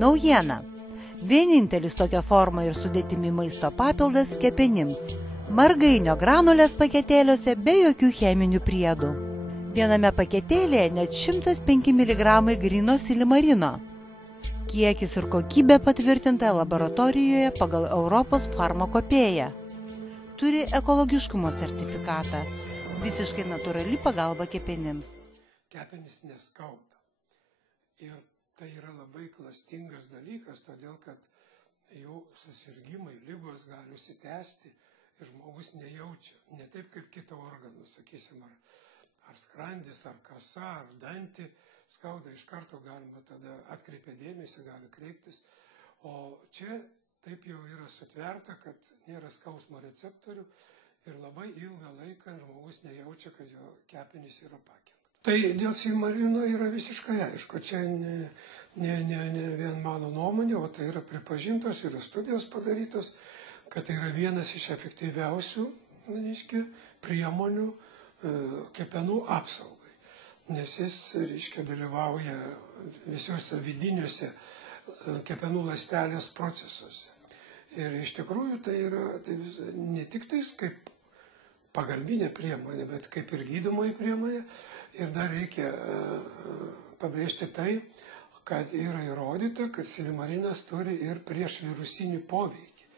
Naujiena. Vienintelis tokia forma ir sudėtimi maisto papildas kepenims. Margainio granulės paketėliuose be jokių cheminių priedų. Viename paketėlėje net 105 mg gryno silimarino. Kiekis ir kokybė patvirtinta laboratorijoje pagal Europos farmakopėją. Turi ekologiškumo sertifikatą. Visiškai natūrali pagalba kepenims. Kepenys neskauda. Ir tai yra labai klastingas dalykas, todėl kad jų susirgymai, ligos gali užsitęsti ir žmogus nejaučia. Ne taip kaip kito organų, sakysim, ar skrandis, ar kasa, ar dantį skauda, iš karto galima tada atkreipia dėmesį, gali kreiptis. O čia taip jau yra sutverta, kad nėra skausmo receptorių ir labai ilgą laiką žmogus nejaučia, kad jo kepenys yra pakenktos. Tai dėl silimarino yra visiškai aišku. Čia ne vien mano nuomonė, o tai yra pripažintos ir studijos padarytos, kad tai yra vienas iš efektyviausių priemonių kepenų apsaugai. Nes jis, dalyvauja visuose vidiniuose kepenų ląstelės procesuose. Ir iš tikrųjų tai yra ne tik tais kaip pagalbinė priemonė, bet kaip ir gydomoji priemonė. Ir dar reikia pabrėžti tai, kad yra įrodyta, kad silimarinas turi ir priešvirusinį poveikį.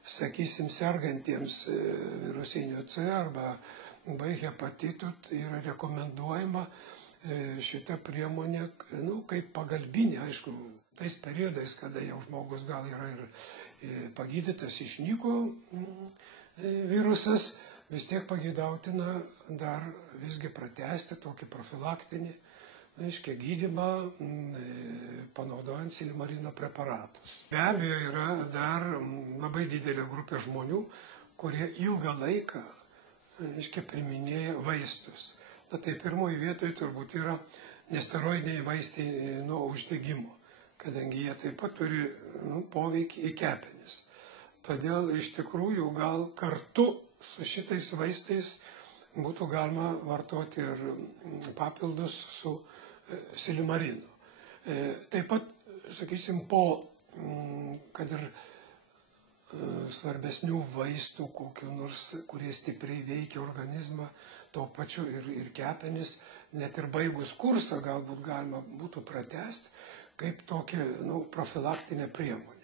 Sakysim, sergantiems virusiniu C arba B hepatitu yra rekomenduojama šita priemonė kaip pagalbinė, aišku, tais periodais, kada jau žmogus gal yra ir pagydytas, išnyko virusas, vis tiek pageidautina dar visgi pratęsti tokį profilaktinį, gydymą, panaudojant silimarino preparatus. Be abejo, yra dar labai didelė grupė žmonių, kurie ilgą laiką priminėja vaistus. Tai pirmoji vietoje turbūt yra nesteroidiniai vaistai nuo uždegimo, kadangi jie taip pat turi poveikį į kepenis. Todėl iš tikrųjų gal kartu su šitais vaistais būtų galima vartoti ir papildus su silimarinu. Taip pat, sakysim, kad ir svarbesnių vaistų, kurie stipriai veikia organizmą, tuo pačiu ir kepenis, net ir baigus kursą galbūt galima būtų pratęsti kaip tokią profilaktinę priemonę.